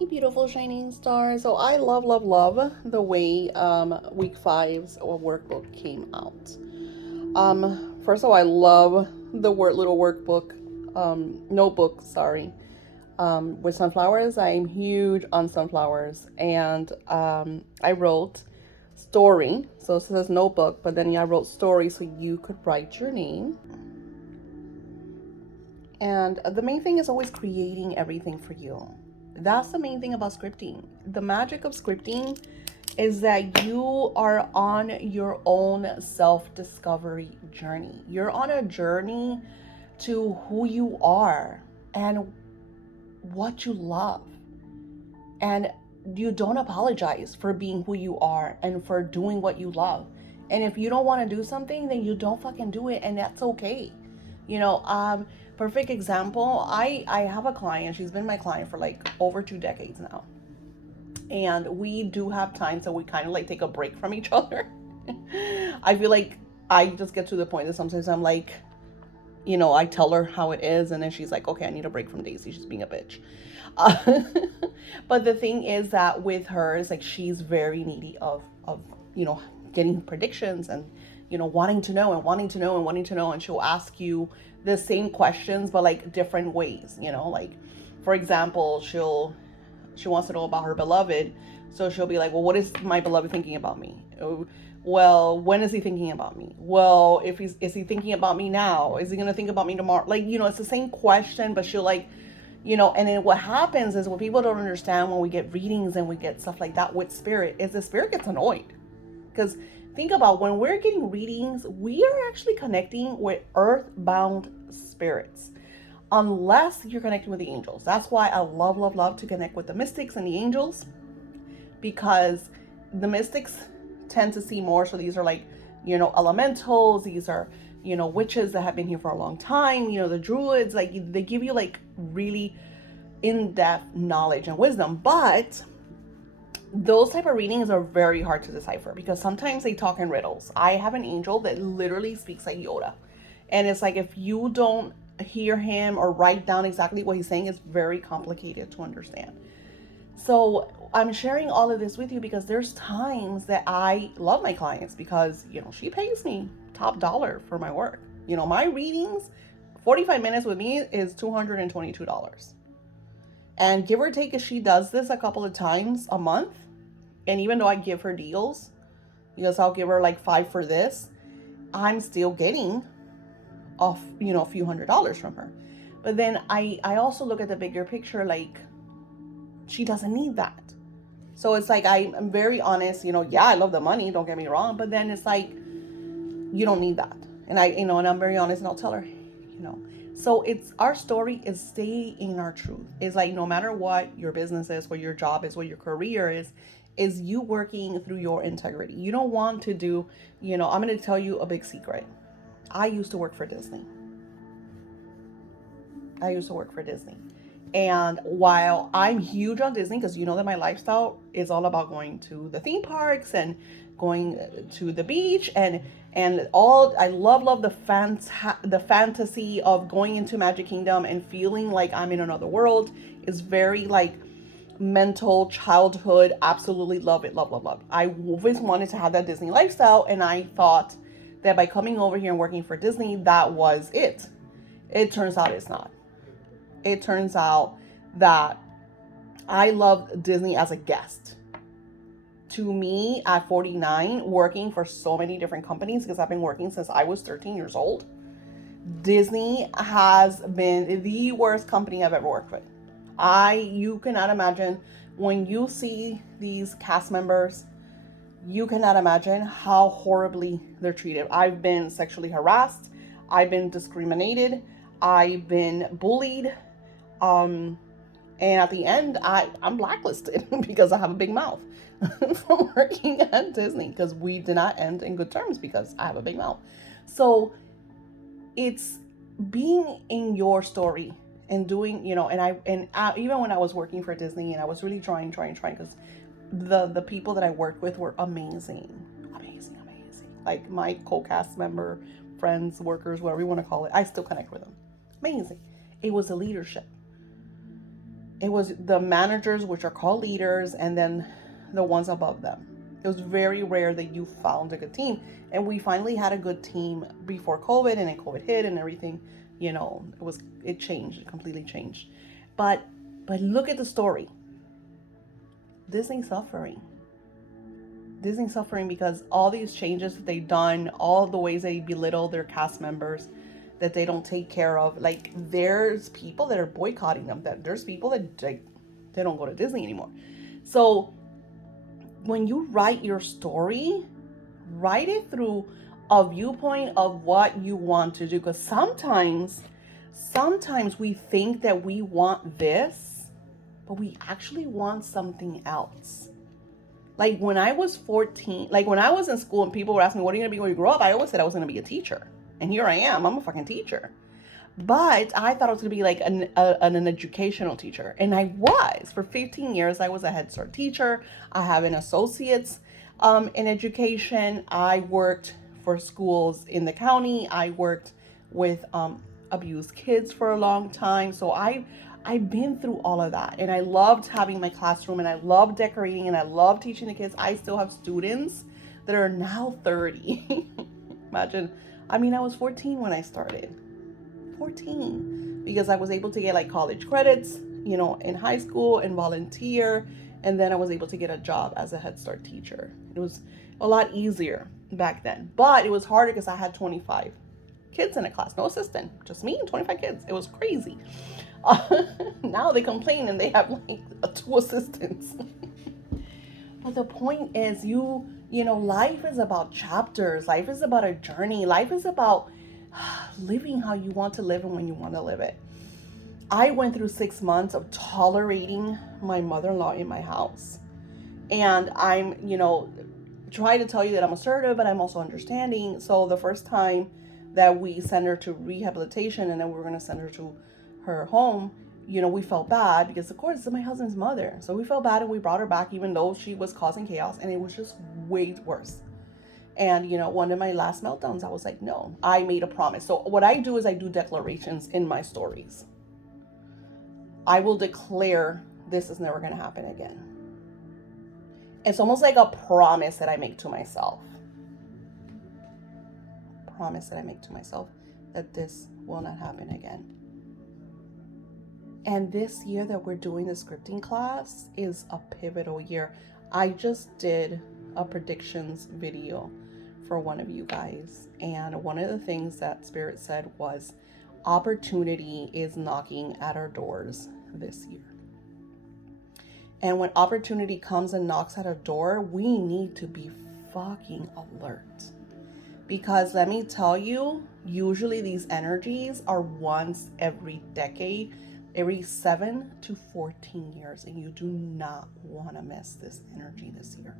Hey, beautiful shining star. So I love the way week five's workbook came out. First of all, I love the little workbook, notebook, sorry, with sunflowers. I'm huge on sunflowers. And I wrote story. So it says notebook, but then I wrote story so you could write your name. And the main thing is always creating everything for you. That's the main thing about scripting. The magic of scripting is that you are on your own self discovery journey. You're on a journey to who you are and what you love. And you don't apologize for being who you are and for doing what you love. And if you don't want to do something, then you don't fucking do it, and that's okay. You know, perfect example. I have a client. She's been my client for like over 2 decades now, and we do have times that we kind of like take a break from each other. I feel like I just get to the point that sometimes I'm like, I tell her how it is, and then she's like, okay, I need a break from Daisy. She's being a bitch. Uh, but the thing is that with her, it's like she's very needy of getting predictions and wanting to know and wanting to know and wanting to know, and she'll ask you the same questions but like different ways. Like for example, she wants to know about her beloved, so she'll be like, well, what is my beloved thinking about me? Oh, well, when is he thinking about me? Well, if is he thinking about me now? Is he gonna think about me tomorrow? Like, it's the same question, but she'll like, and then what happens is what people don't understand when we get readings and we get stuff like that with spirit is the spirit gets annoyed. Because think about when we're getting readings, we are actually connecting with earthbound spirits. Unless you're connecting with the angels. That's why I love to connect with the mystics and the angels, because the mystics tend to see more. So these are like, elementals. These are, witches that have been here for a long time. The druids, like they give you like really in-depth knowledge and wisdom. But those type of readings are very hard to decipher because sometimes they talk in riddles. I have an angel that literally speaks like Yoda. And it's like if you don't hear him or write down exactly what he's saying, it's very complicated to understand. So I'm sharing all of this with you because there's times that I love my clients because, she pays me top dollar for my work. My readings, 45 minutes with me is $222. And give or take, if she does this a couple of times a month, and even though I give her deals, because I'll give her like 5 for this, I'm still getting off, a few $100s from her. But then I also look at the bigger picture, like she doesn't need that. So it's like I'm very honest, yeah, I love the money, don't get me wrong, but then it's like you don't need that. And and I'm very honest and I'll tell her, So it's our story is stay in our truth. It's like no matter what your business is, what your job is, what your career is you working through your integrity. You don't want to do, I'm going to tell you a big secret. I used to work for Disney. I used to work for Disney. And while I'm huge on Disney, because you know that my lifestyle is all about going to the theme parks and going to the beach and all, I love the fantasy of going into Magic Kingdom and feeling like I'm in another world. Is very like mental childhood. Absolutely love it, love. I always wanted to have that Disney lifestyle, and I thought that by coming over here and working for Disney, that was it. It turns out it's not. It turns out that I love Disney as a guest. To me, at 49, working for so many different companies, because I've been working since I was 13 years old, Disney has been the worst company I've ever worked with. You cannot imagine when you see these cast members, you cannot imagine how horribly they're treated. I've been sexually harassed. I've been discriminated. I've been bullied. And at the end, I'm blacklisted because I have a big mouth from working at Disney, because we did not end in good terms because I have a big mouth. So it's being in your story and doing, even when I was working for Disney and I was really trying, because the people that I worked with were amazing. Like my co-cast member, friends, workers, whatever you want to call it, I still connect with them. Amazing. It was the leadership. It was the managers, which are called leaders, and then the ones above them. It was very rare that you found a good team. And we finally had a good team before COVID, and then COVID hit and everything, it changed, it completely changed. But look at the story. Disney's suffering. Disney's suffering because all these changes that they've done, all the ways they belittle their cast members, that they don't take care of. Like, there's people that are boycotting them. That there's people that they don't go to Disney anymore. So when you write your story, write it through a viewpoint of what you want to do. Because sometimes we think that we want this, but we actually want something else. Like when I was 14, like when I was in school and people were asking me, what are you going to be when you grow up? I always said I was going to be a teacher. And here I am. I'm a fucking teacher. But I thought I was going to be like an educational teacher. And I was. For 15 years, I was a Head Start teacher. I have an associate's in education. I worked for schools in the county. I worked with abused kids for a long time. So I've been through all of that, and I loved having my classroom, and I loved decorating, and I loved teaching the kids. I still have students that are now 30. Imagine, I was 14 when I started. 14, because I was able to get like college credits, in high school and volunteer, and then I was able to get a job as a Head Start teacher. It was a lot easier back then, but it was harder because I had 25 kids in a class, no assistant, just me and 25 kids. It was crazy. Now they complain and they have like 2 assistants. But the point is, life is about chapters. Life is about a journey. Life is about living how you want to live and when you want to live it. I went through 6 months of tolerating my mother-in-law in my house. And I'm, trying to tell you that I'm assertive, but I'm also understanding. So the first time that we sent her to rehabilitation, and then we were going to send her to her home, we felt bad because, of course, it's my husband's mother. So we felt bad and we brought her back, even though she was causing chaos, and it was just way worse. And, one of my last meltdowns, I was like, no, I made a promise. So what I do is I do declarations in my stories. I will declare this is never going to happen again. It's almost like a promise that I make to myself. Promise that I make to myself that this will not happen again. And this year that we're doing the scripting class is a pivotal year. I just did a predictions video for one of you guys. And one of the things that Spirit said was opportunity is knocking at our doors this year. And when opportunity comes and knocks at our door, we need to be fucking alert. Because let me tell you, usually these energies are once every decade, every 7 to 14 years, and you do not want to miss this energy this year.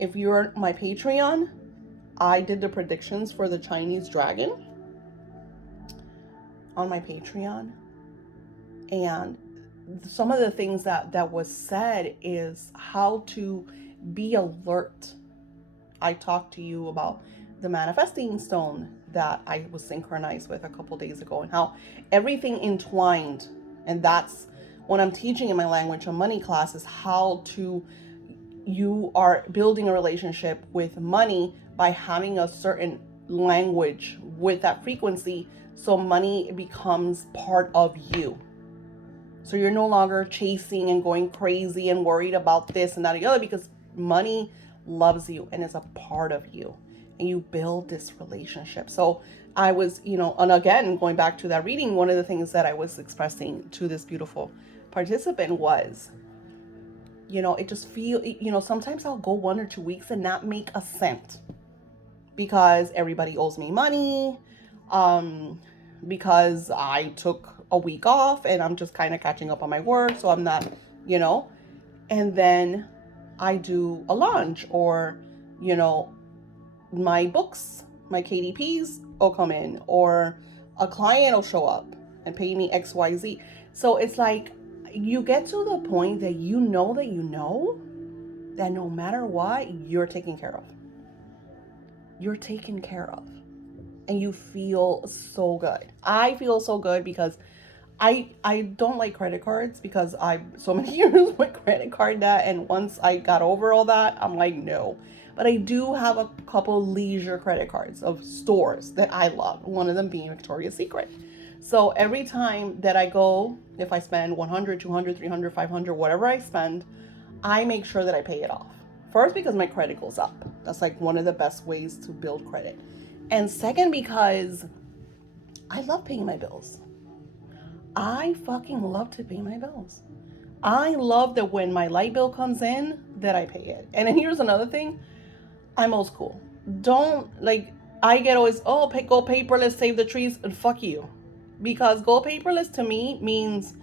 If you're my Patreon, I did the predictions for the Chinese dragon on my Patreon, and some of the things that was said is how to be alert. I talked to you about the manifesting stone that I was synchronized with a couple days ago, and how everything entwined. And that's what I'm teaching in my language of money class, is how to, you are building a relationship with money by having a certain language with that frequency, so money becomes part of you. So you're no longer chasing and going crazy and worried about this and that and the other, because money loves you and is a part of you, and you build this relationship. So I was, and again, going back to that reading, one of the things that I was expressing to this beautiful participant was, it just sometimes I'll go 1 or 2 weeks and not make a cent because everybody owes me money, because I took a week off and I'm just kind of catching up on my work. So I'm not, and then I do a launch, or, my books, my KDPs will come in, or a client will show up and pay me XYZ. So it's like, you get to the point that that no matter what, you're taken care of. You're taken care of. And you feel so good. I feel so good because I don't like credit cards because I so many years with credit card debt, and once I got over all that, I'm like no. But I do have a couple leisure credit cards of stores that I love. One of them being Victoria's Secret. So every time that I go, if I spend 100, 200, 300, 500, whatever I spend, I make sure that I pay it off. First, because my credit goes up. That's like one of the best ways to build credit. And second, because I love paying my bills. I fucking love to pay my bills. I love that when my light bill comes in, that I pay it. And then here's another thing. I'm old school. Don't like I get always, oh, go paperless, save the trees, and fuck you. Because go paperless to me means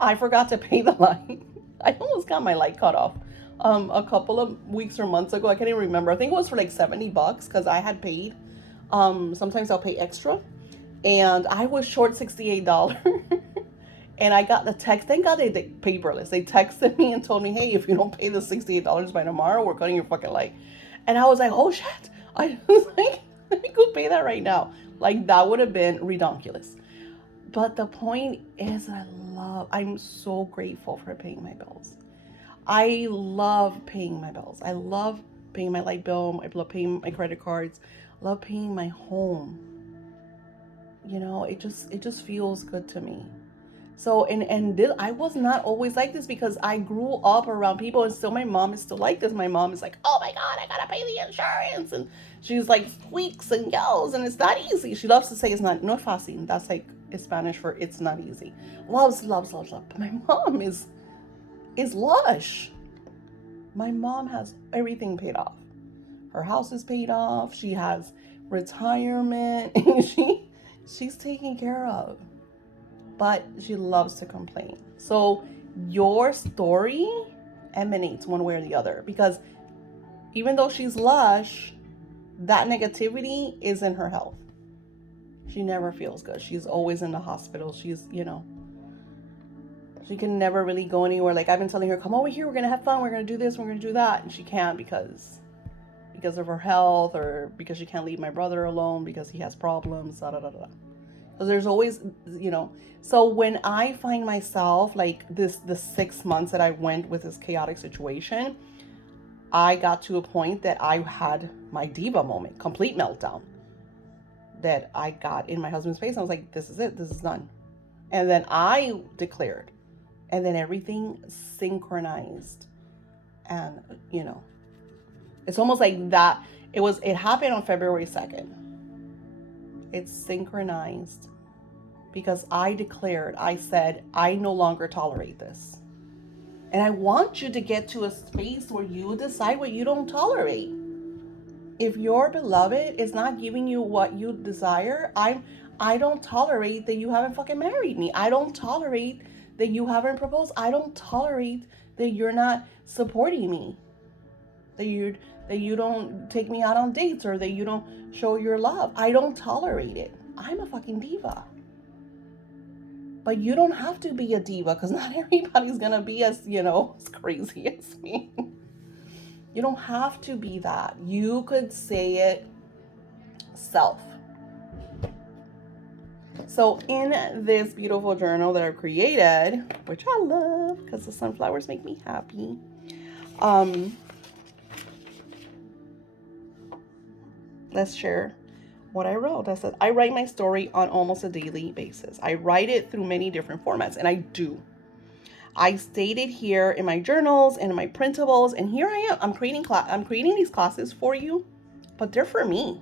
I forgot to pay the light. I almost got my light cut off a couple of weeks or months ago. I can't even remember. I think it was for like $70 because I had paid. Sometimes I'll pay extra. And I was short $68. And I got the text. Thank God they did paperless. They texted me and told me, hey, if you don't pay the $68 by tomorrow, we're cutting your fucking light. And I was like, oh shit. I was like, let me go pay that right now. Like that would have been redonkulous. But the point is, I'm so grateful for paying my bills. I love paying my bills. I love paying my light bill. I love paying my credit cards. I love paying my home. You know, it just feels good to me. So, and this, I was not always like this because I grew up around people, and still my mom is still like this. My mom is like, oh my God, I gotta pay the insurance. And she's like squeaks and yells, and it's not easy. She loves to say it's not, no fácil. That's like Spanish for it's not easy. Loves. But my mom is lush. My mom has everything paid off. Her house is paid off. She has retirement. She's taken care of. But she loves to complain. So your story emanates one way or the other, because even though she's lush, that negativity is in her health. She never feels good. She's always in the hospital. She's, she can never really go anywhere. Like I've been telling her, come over here, we're going to have fun. We're going to do this, we're going to do that. And she can't because of her health, or because she can't leave my brother alone because he has problems, So there's always, so when I find myself like the 6 months that I went with this chaotic situation, I got to a point that I had my diva moment, complete meltdown, that I got in my husband's face. I was like, this is it, this is done. And then I declared, and then everything synchronized. And, it's almost like that. It happened on February 2nd. It's synchronized because I declared, I said, I no longer tolerate this. And I want you to get to a space where you decide what you don't tolerate. If your beloved is not giving you what you desire, I don't tolerate that you haven't fucking married me. I don't tolerate that you haven't proposed. I don't tolerate that you're not supporting me. That you don't take me out on dates, or that you don't show your love. I don't tolerate it. I'm a fucking diva. But you don't have to be a diva, because not everybody's gonna be as, as crazy as me. You don't have to be that. You could say it self. So in this beautiful journal that I've created, which I love because the sunflowers make me happy, let's share what I wrote. I said, I write my story on almost a daily basis. I write it through many different formats, and I do. I stated here in my journals and in my printables, and here I am. I'm creating these classes for you, but they're for me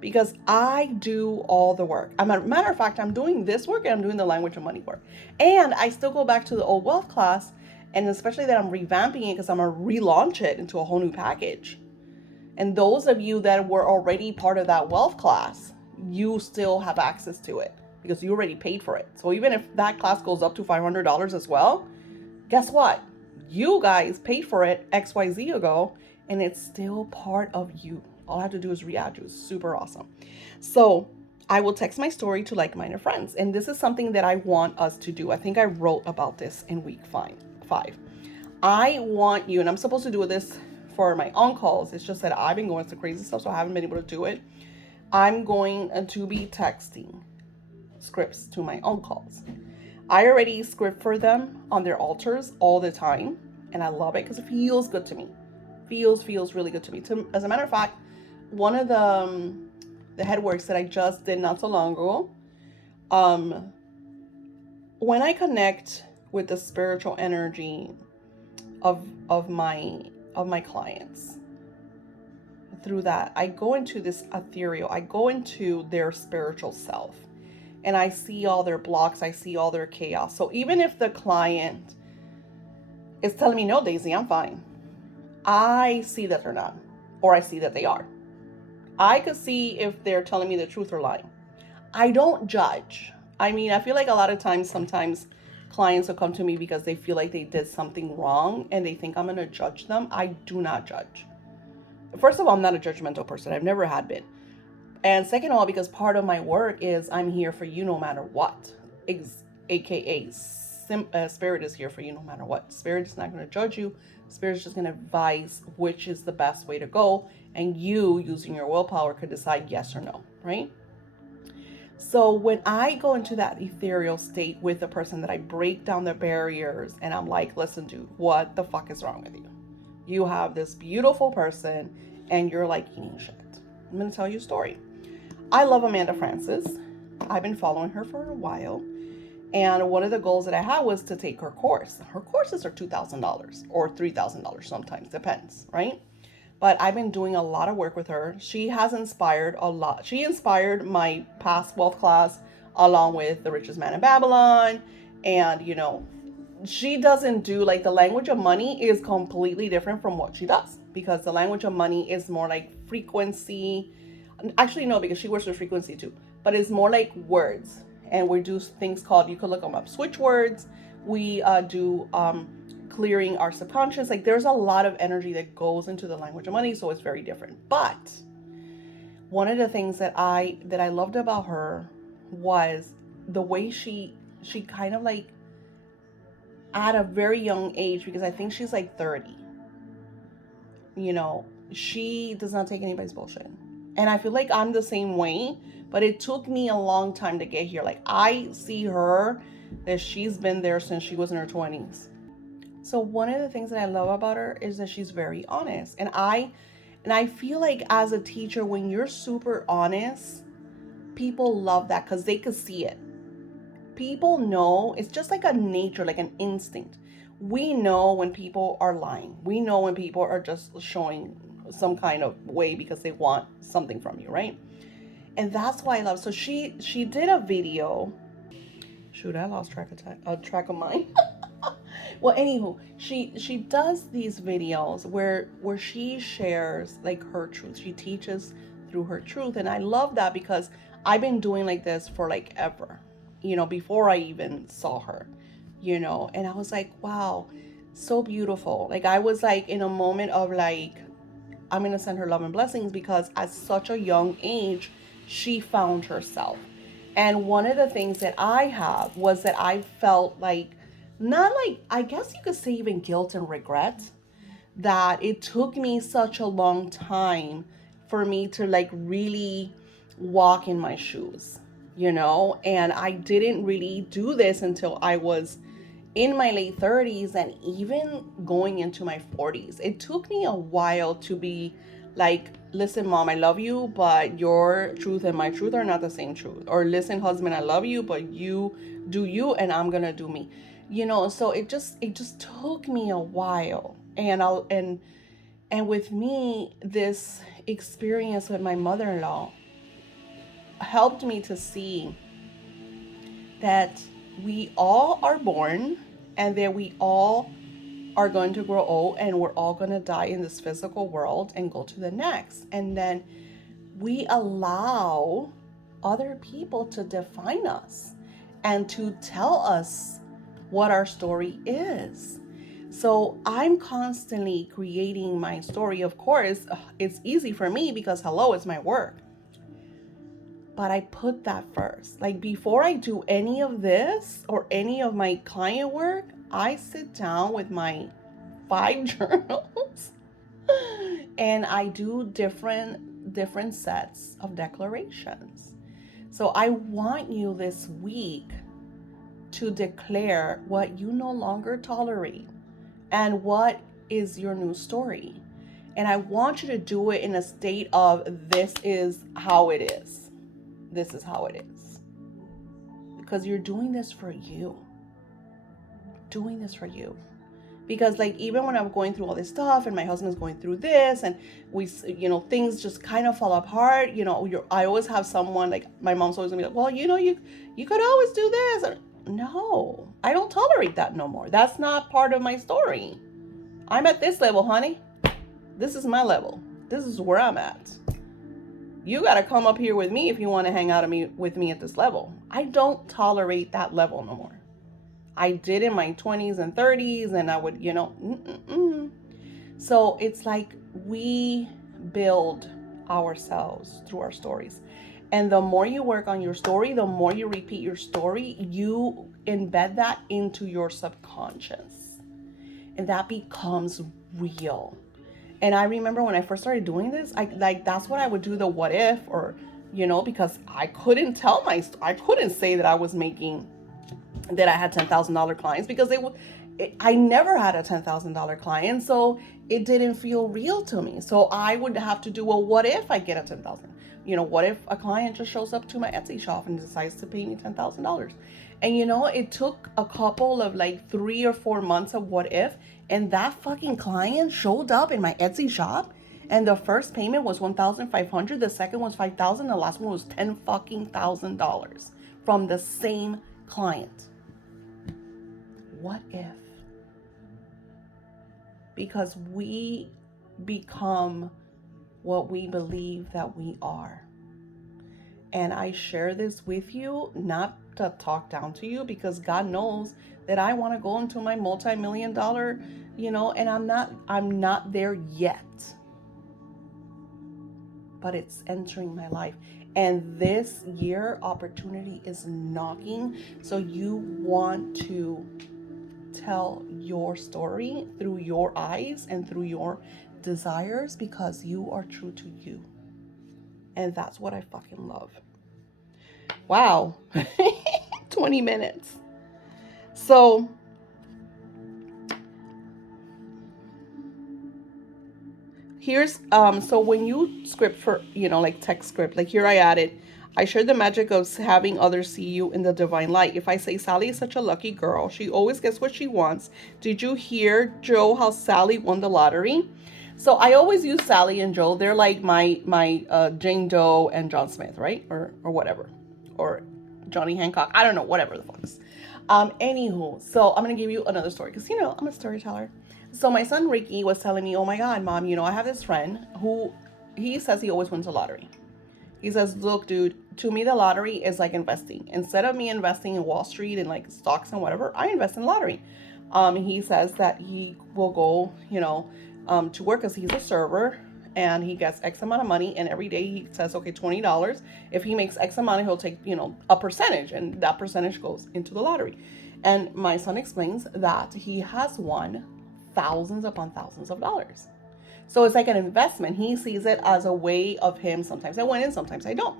because I do all the work. As a matter of fact, I'm doing this work and I'm doing the language of money work. And I still go back to the old wealth class, and especially that I'm revamping it because I'm going to relaunch it into a whole new package. And those of you that were already part of that wealth class, you still have access to it because you already paid for it. So even if that class goes up to $500 as well, guess what? You guys paid for it XYZ ago, and it's still part of you. All I have to do is re-add you. It's super awesome. So I will text my story to like-minded friends. And this is something that I want us to do. I think I wrote about this in week 5. I want you, and I'm supposed to do this for my on-calls. It's just that I've been going through crazy stuff, so I haven't been able to do it. I'm going to be texting scripts to my on-calls. I already script for them on their altars all the time, and I love it because it feels good to me. Feels really good to me. As a matter of fact, one of the headworks that I just did not so long ago, um, when I connect with the spiritual energy of my clients, through that I go into this ethereal, I go into their spiritual self, and I see all their blocks, I see all their chaos. So even if the client is telling me, no, Daisy, I'm fine, I see that they're not, or I see that they are. I could see if they're telling me the truth or lying. I don't judge. I mean, I feel like a lot of times, sometimes clients will come to me because they feel like they did something wrong and they think I'm going to judge them. I do not judge. First of all, I'm not a judgmental person. I've never had been. And second of all, because part of my work is I'm here for you no matter what. AKA, Spirit is here for you no matter what. Spirit is not going to judge you. Spirit is just going to advise which is the best way to go. And you, using your willpower, could decide yes or no, right? So when I go into that ethereal state with the person, that I break down the barriers and I'm like, listen, dude, what the fuck is wrong with you? You have this beautiful person and you're like eating shit. I'm going to tell you a story. I love Amanda Francis. I've been following her for a while. And one of the goals that I had was to take her course. Her courses are $2,000 or $3,000 sometimes, depends, right? But I've been doing a lot of work with her. She has inspired a lot. She inspired my past wealth class along with The Richest Man in Babylon. And, you know, she doesn't do, like, the language of money is completely different from what she does, because the language of money is more like frequency. Actually, no, because she works with frequency too, but it's more like words. And we do things called, you could look them up, switch words. We do clearing our subconscious. Like, there's a lot of energy that goes into the language of money, so it's very different. But one of the things that I loved about her was the way she kind of, like, at a very young age, because I think she's like 30, you know, she does not take anybody's bullshit. And I feel like I'm the same way, but it took me a long time to get here. Like, I see her that she's been there since she was in her 20s. So one of the things that I love about her is that she's very honest. And I feel like as a teacher, when you're super honest, people love that because they could see it. People know, it's just like a nature, like an instinct. We know when people are lying. We know when people are just showing some kind of way because they want something from you, right? And that's why I love. So she did a video. Shoot, I lost track of mine. Well, anywho, she does these videos where she shares, like, her truth. She teaches through her truth, and I love that because I've been doing like this for like ever, you know, before I even saw her, you know. And I was like, wow, so beautiful. Like, I was like in a moment of like, I'm gonna send her love and blessings, because at such a young age she found herself. And one of the things that I have was that I felt like, not like, I guess you could say even guilt and regret, that it took me such a long time for me to like really walk in my shoes, you know. And I didn't really do this until I was in my late 30s and even going into my 40s. It took me a while to be like, listen, mom, I love you, but your truth and my truth are not the same truth. Or listen, husband, I love you, but you do you and I'm gonna do me. You know, so it just took me a while. And with me, this experience with my mother-in-law helped me to see that we all are born and that we all are going to grow old and we're all going to die in this physical world and go to the next. And then we allow other people to define us and to tell us what our story is. So I'm constantly creating my story. Of course, it's easy for me because, hello, it's my work. But I put that first. Like, before I do any of this or any of my client work, I sit down with my 5 journals and I do different sets of declarations. So I want you this week to declare what you no longer tolerate and what is your new story. And I want you to do it in a state of, this is how it is. This is how it is. Because you're doing this for you. Doing this for you. Because like, even when I'm going through all this stuff and my husband's going through this and we, things just kind of fall apart, I always have someone, like my mom's always gonna be like, well, you could always do this. No, I don't tolerate that no more. That's not part of my story. I'm at this level, honey. This is my level. This is where I'm at. You got to come up here with me if you want to hang out with me at this level. I don't tolerate that level no more. I did in my 20s and 30s, and I would, So it's like we build ourselves through our stories. And the more you work on your story, the more you repeat your story, you embed that into your subconscious. And that becomes real. And I remember when I first started doing this, that's what I would do, the what if, or, because I couldn't I couldn't say that I was making, that I had $10,000 clients, because I never had a $10,000 client. So it didn't feel real to me. So I would have to do, well, what if I get a 10,000? What if a client just shows up to my Etsy shop and decides to pay me $10,000? And it took a couple of like 3 or 4 months of what if, and that fucking client showed up in my Etsy shop, and the first payment was $1,500, the second was $5,000, the last one was $10,000 from the same client. What if? Because we become what we believe that we are. And I share this with you, not to talk down to you, because God knows that I want to go into my multi-million-dollar, and I'm not there yet. But it's entering my life. And this year, opportunity is knocking. So you want to tell your story through your eyes and through your desires, because you are true to you. And that's what I fucking love. Wow. 20 minutes. So here's so when you script for, like text script, like here I added, I share the magic of having others see you in the divine light. If I say Sally is such a lucky girl, she always gets what she wants. Did you hear, Joe, how Sally won the lottery? So I always use Sally and Joe. They're like my Jane Doe and John Smith, right? Or whatever. Or Johnny Hancock. I don't know, whatever the fuck. Anywho, so I'm going to give you another story because, I'm a storyteller. So my son Ricky was telling me, oh my God, Mom, I have this friend who, he says he always wins the lottery. He says, look, dude, to me, the lottery is like investing. Instead of me investing in Wall Street and like stocks and whatever, I invest in the lottery. He says that he will go, to work because he's a server and he gets X amount of money. And every day he says, okay, $20. If he makes X amount, he'll take, a percentage, and that percentage goes into the lottery. And my son explains that he has won thousands upon thousands of dollars. So it's like an investment. He sees it as a way of him. Sometimes I win and sometimes I don't.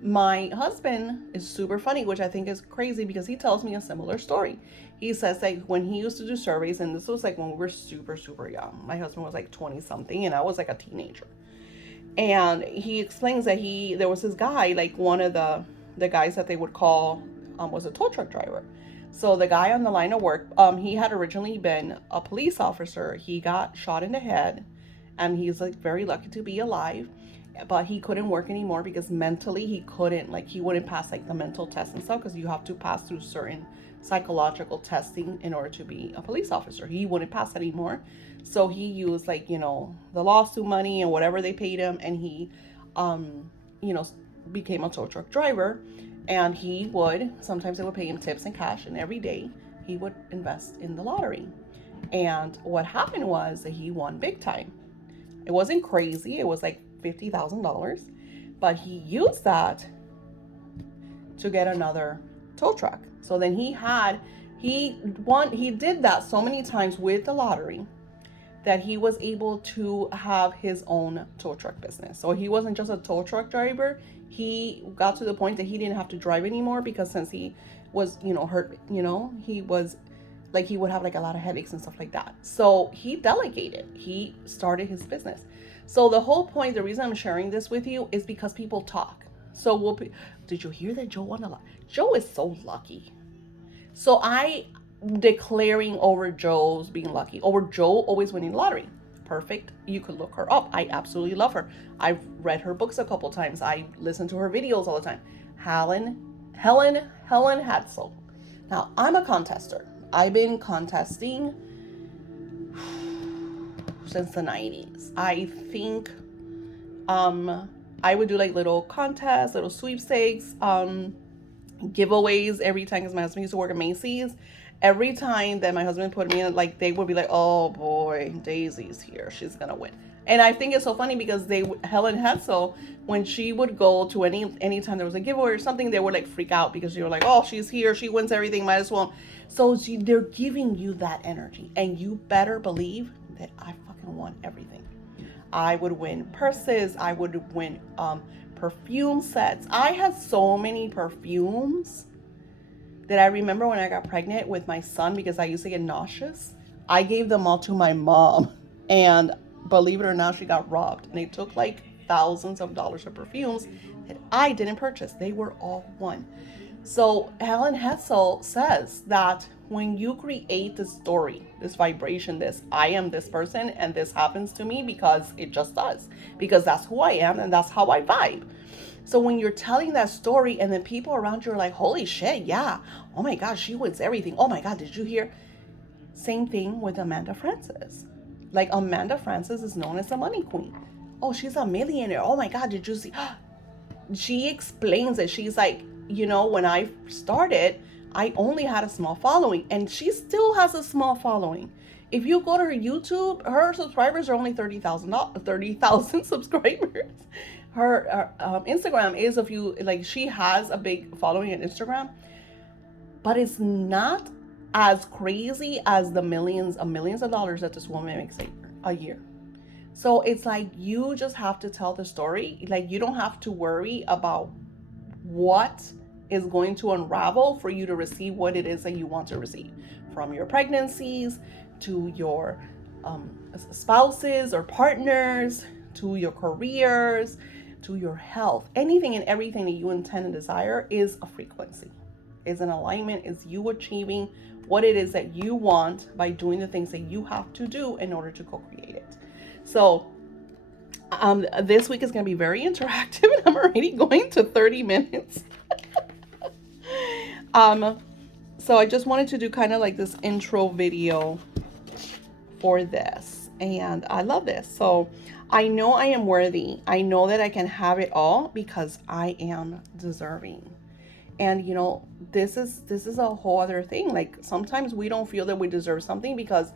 My husband is super funny, which I think is crazy because he tells me a similar story. He says that when he used to do surveys, and this was like when we were super, super young. My husband was like 20 something and I was like a teenager. And he explains that there was this guy, like one of the guys that they would call was a tow truck driver. So the guy on the line of work, he had originally been a police officer. He got shot in the head and he's like very lucky to be alive, but he couldn't work anymore because mentally he couldn't, like he wouldn't pass like the mental test and stuff because you have to pass through certain psychological testing in order to be a police officer. He wouldn't pass anymore. So he used like, the lawsuit money and whatever they paid him. And he, became a tow truck driver, and he would, sometimes they would pay him tips and cash, and every day he would invest in the lottery. And what happened was that he won big time. It wasn't crazy. It was like $50,000, but he used that to get another tow truck. So then he did that so many times with the lottery that he was able to have his own tow truck business. So he wasn't just a tow truck driver. He got to the point that he didn't have to drive anymore because since he was, hurt, he was like, he would have like a lot of headaches and stuff like that. So he delegated, he started his business. So the whole point, the reason I'm sharing this with you is because people talk. So did you hear that Joe won a lot? Joe is so lucky. So I declaring over Joe's being lucky, over Joe always winning lottery. Perfect. You could look her up. I absolutely love her. I've read her books a couple times. I listen to her videos all the time. Helen Hadsel. Now, I'm a contester. I've been contesting since the 90s. I think I would do like little contests, little sweepstakes, giveaways every time, because my husband used to work at Macy's. Every time that my husband put me in, like, they would be like, oh boy, Daisy's here, she's gonna win. And I think it's so funny because Helen Hensel, when she would go to anytime there was a giveaway or something, they would like freak out because you were like, oh, she's here, she wins everything, might as well. So they're giving you that energy, and you better believe that I fucking won everything. I would win purses, I would win perfume sets. I had so many perfumes that I remember when I got pregnant with my son, because I used to get nauseous. I gave them all to my mom, and believe it or not, she got robbed. And they took like thousands of dollars of perfumes that I didn't purchase. They were all one. So Helen Hessel says that when you create this story, this vibration, this I am this person and this happens to me because it just does, because that's who I am and that's how I vibe. So when you're telling that story and then people around you are like, holy shit, yeah, oh my God, she wins everything. Oh my God, did you hear? Same thing with Amanda Frances. Like, Amanda Frances is known as the money queen. Oh, she's a millionaire. Oh my God, did you see? She explains it. She's like, when I started, I only had a small following, and she still has a small following. If you go to her YouTube, her subscribers are only 30,000 subscribers. Her Instagram is a few, like, she has a big following on Instagram, but it's not as crazy as the millions of dollars that this woman makes a year. So it's like, you just have to tell the story. Like, you don't have to worry about what is going to unravel for you to receive what it is that you want to receive, from your pregnancies to your spouses or partners, to your careers, to your health. Anything and everything that you intend and desire is a frequency, is an alignment, is you achieving what it is that you want by doing the things that you have to do in order to co-create it. So this week is going to be very interactive, and I'm already going to 30 minutes. So I just wanted to do kind of like this intro video for this, and I love this. So I know I am worthy. I know that I can have it all because I am deserving. And this is a whole other thing. Like, sometimes we don't feel that we deserve something because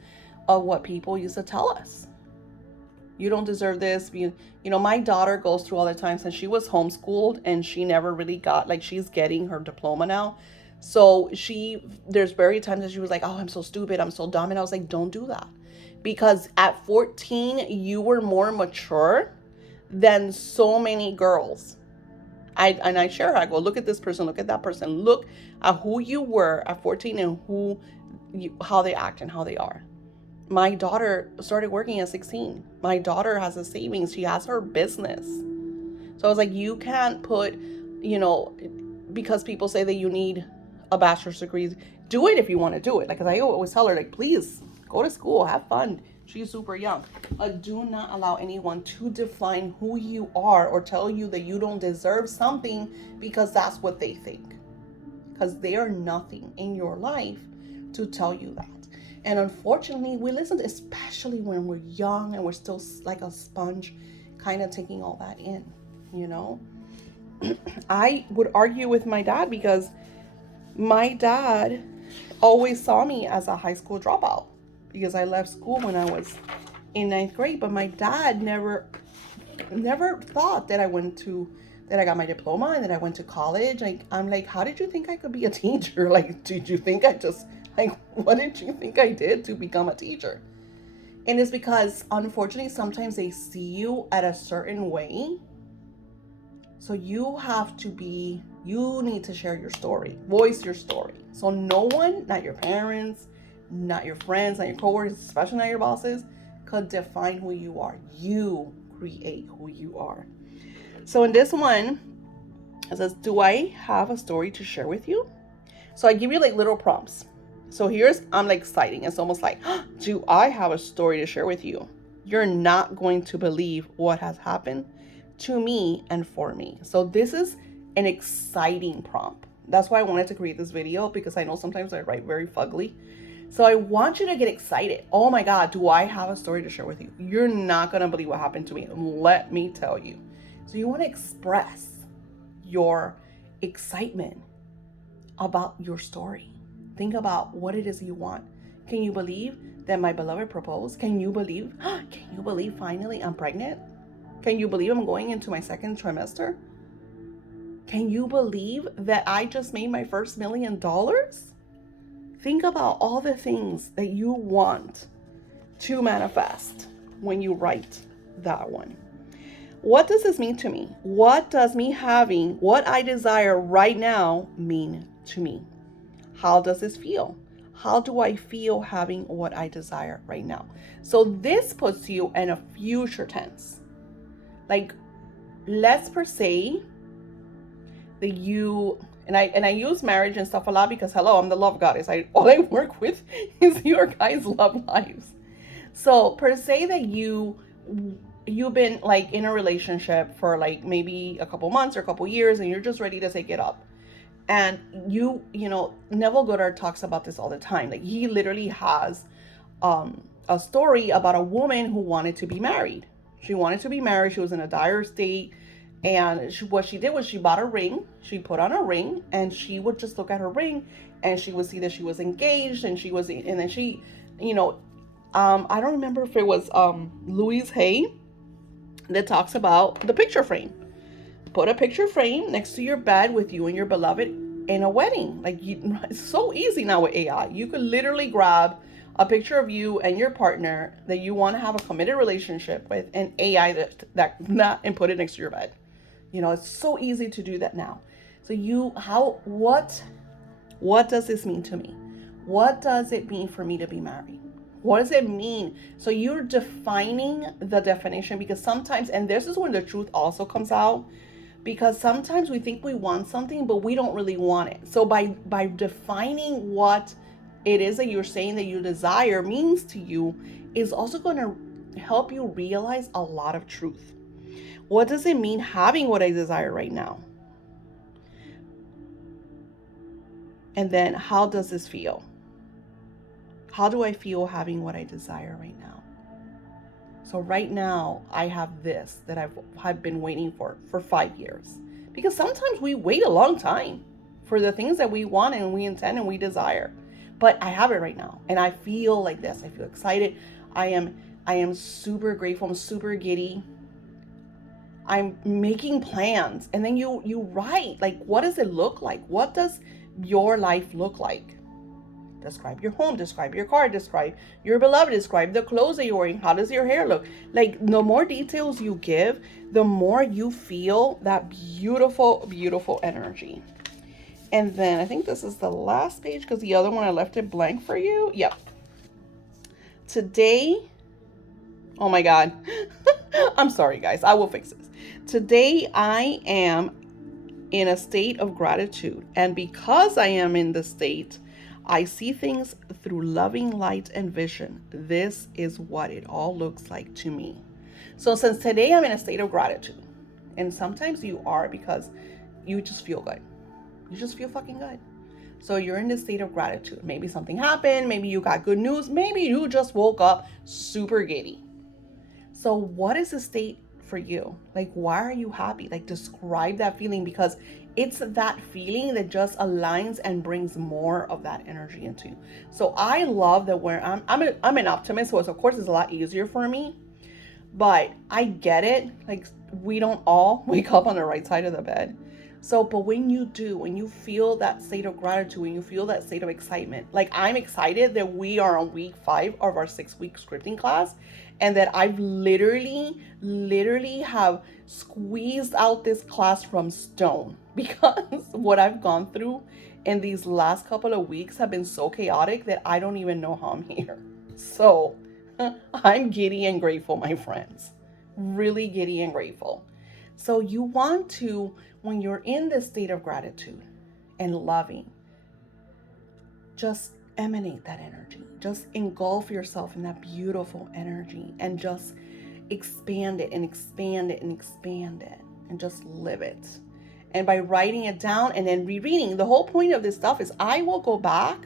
of what people used to tell us. You don't deserve this. My daughter goes through all the time since she was homeschooled, and she never really got, like, she's getting her diploma now. So there's very times that she was like, oh, I'm so stupid, I'm so dumb. And I was like, don't do that. Because at 14, you were more mature than so many girls. I share her. I go, look at this person, look at that person, look at who you were at 14 and how they act and how they are. My daughter started working at 16. My daughter has a savings. She has her business. So I was like, you can't put, because people say that you need a bachelor's degree, do it if you want to do it. Like, 'cause I always tell her, like, please go to school, have fun. She's super young. But do not allow anyone to define who you are or tell you that you don't deserve something because that's what they think. Because they are nothing in your life to tell you that. And unfortunately, we listen to, especially when we're young and we're still like a sponge, kind of taking all that in, I would argue with my dad because my dad always saw me as a high school dropout because I left school when I was in 9th grade. But my dad never thought that I got my diploma and that I went to college. Like, I'm like, how did you think I could be a teacher? Like, did you think what did you think I did to become a teacher? And it's because, unfortunately, sometimes they see you at a certain way. So you have to be You need to share your story, voice your story. So no one, not your parents, not your friends, not your coworkers, especially not your bosses, could define who you are. You create who you are. So in this one, it says, do I have a story to share with you? So I give you like little prompts. So I'm like citing. It's almost like, do I have a story to share with you? You're not going to believe what has happened to me and for me. So this is an exciting prompt. That's why I wanted to create this video, because I know sometimes I write very fugly. So I want you to get excited. Oh my God, do I have a story to share with you? You're not going to believe what happened to me. Let me tell you. So you want to express your excitement about your story. Think about what it is you want. Can you believe that my beloved proposed? Can you believe finally I'm pregnant? Can you believe I'm going into my second trimester? Can you believe that I just made my first $1 million? Think about all the things that you want to manifest when you write that one. What does this mean to me? What does me having what I desire right now mean to me? How does this feel? How do I feel having what I desire right now? So this puts you in a future tense. Like, let's per se that you, and I use marriage and stuff a lot because, hello, I'm the love goddess. All I work with is your guys' love lives. So per se that you've been like in a relationship for like maybe a couple months or a couple years, and you're just ready to take it up. And you know, Neville Goddard talks about this all the time. Like, he literally has a story about a woman who wanted to be married. She wanted to be married. She was in a dire state. And what she did was she bought a ring. She put on a ring, and she would just look at her ring, and she would see that she was engaged, and then she, you know, I don't remember if it was Louise Hay that talks about the picture frame. Put a picture frame next to your bed with you and your beloved in a wedding. Like, it's so easy now with AI. You could literally grab a picture of you and your partner that you want to have a committed relationship with, and AI that and put it next to your bed. You know, it's so easy to do that now. So what does this mean to me? What does it mean for me to be married? What does it mean? So you're defining the definition, because sometimes, and this is when the truth also comes out, because sometimes we think we want something, but we don't really want it. So by defining what it is that you're saying that you desire means to you, is also going to help you realize a lot of truth. What does it mean having what I desire right now? And then, how does this feel? How do I feel having what I desire right now? So right now, I have this that I've been waiting for 5 years. Because sometimes we wait a long time for the things that we want and we intend and we desire. But I have it right now, and I feel like this. I feel excited. I am super grateful. I'm super giddy. I'm making plans. And then you write, like, what does it look like? What does your life look like? Describe your home, describe your car, describe your beloved, describe the clothes that you're wearing. How does your hair look? Like, the more details you give, the more you feel that beautiful, beautiful energy. And then I think this is the last page, because the other one I left it blank for you. Yep. Today, oh my God. I'm sorry, guys. I will fix this. Today, I am in a state of gratitude. And because I am in the state, I see things through loving light and vision. This is what it all looks like to me. So since today I'm in a state of gratitude, and sometimes you are, because you just feel good. You just feel fucking good. So you're in this state of gratitude. Maybe something happened. Maybe you got good news. Maybe you just woke up super giddy. So what is the state for you? Like, why are you happy? Like, describe that feeling, because it's that feeling that just aligns and brings more of that energy into you. So I love that where I'm an optimist, so of course it's a lot easier for me, but I get it. Like, we don't all wake up on the right side of the bed. So, but when you do, when you feel that state of gratitude, when you feel that state of excitement, like I'm excited that we are on week 5 of our 6-week scripting class, and that I've literally have squeezed out this class from stone because what I've gone through in these last couple of weeks have been so chaotic that I don't even know how I'm here. So I'm giddy and grateful, my friends. Really giddy and grateful. So you want to, when you're in this state of gratitude and loving, just emanate that energy. Just engulf yourself in that beautiful energy and just expand it and expand it and expand it and just live it. And by writing it down and then rereading, the whole point of this stuff is I will go back.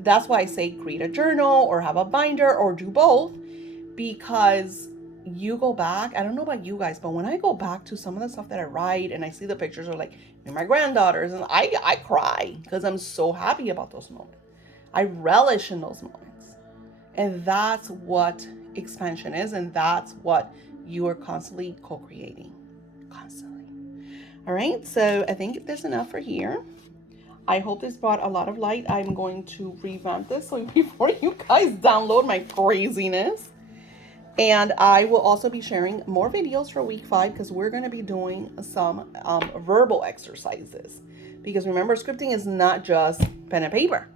That's why I say create a journal or have a binder or do both, because you go back. I don't know about you guys, but when I go back to some of the stuff that I write and I see the pictures of like my granddaughters, and I cry because I'm so happy about those moments. I relish in those moments. And that's what expansion is, and that's what you are constantly co-creating. Constantly. All right, so I think there's enough for here. I hope this brought a lot of light. I'm going to revamp this so before you guys download my craziness. And I will also be sharing more videos for week 5 because we're going to be doing some verbal exercises. Because remember, scripting is not just pen and paper.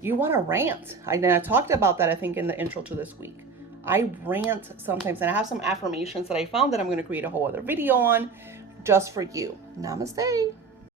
You want to rant. I talked about that, I think, in the intro to this week. I rant sometimes, and I have some affirmations that I found that I'm going to create a whole other video on just for you. Namaste.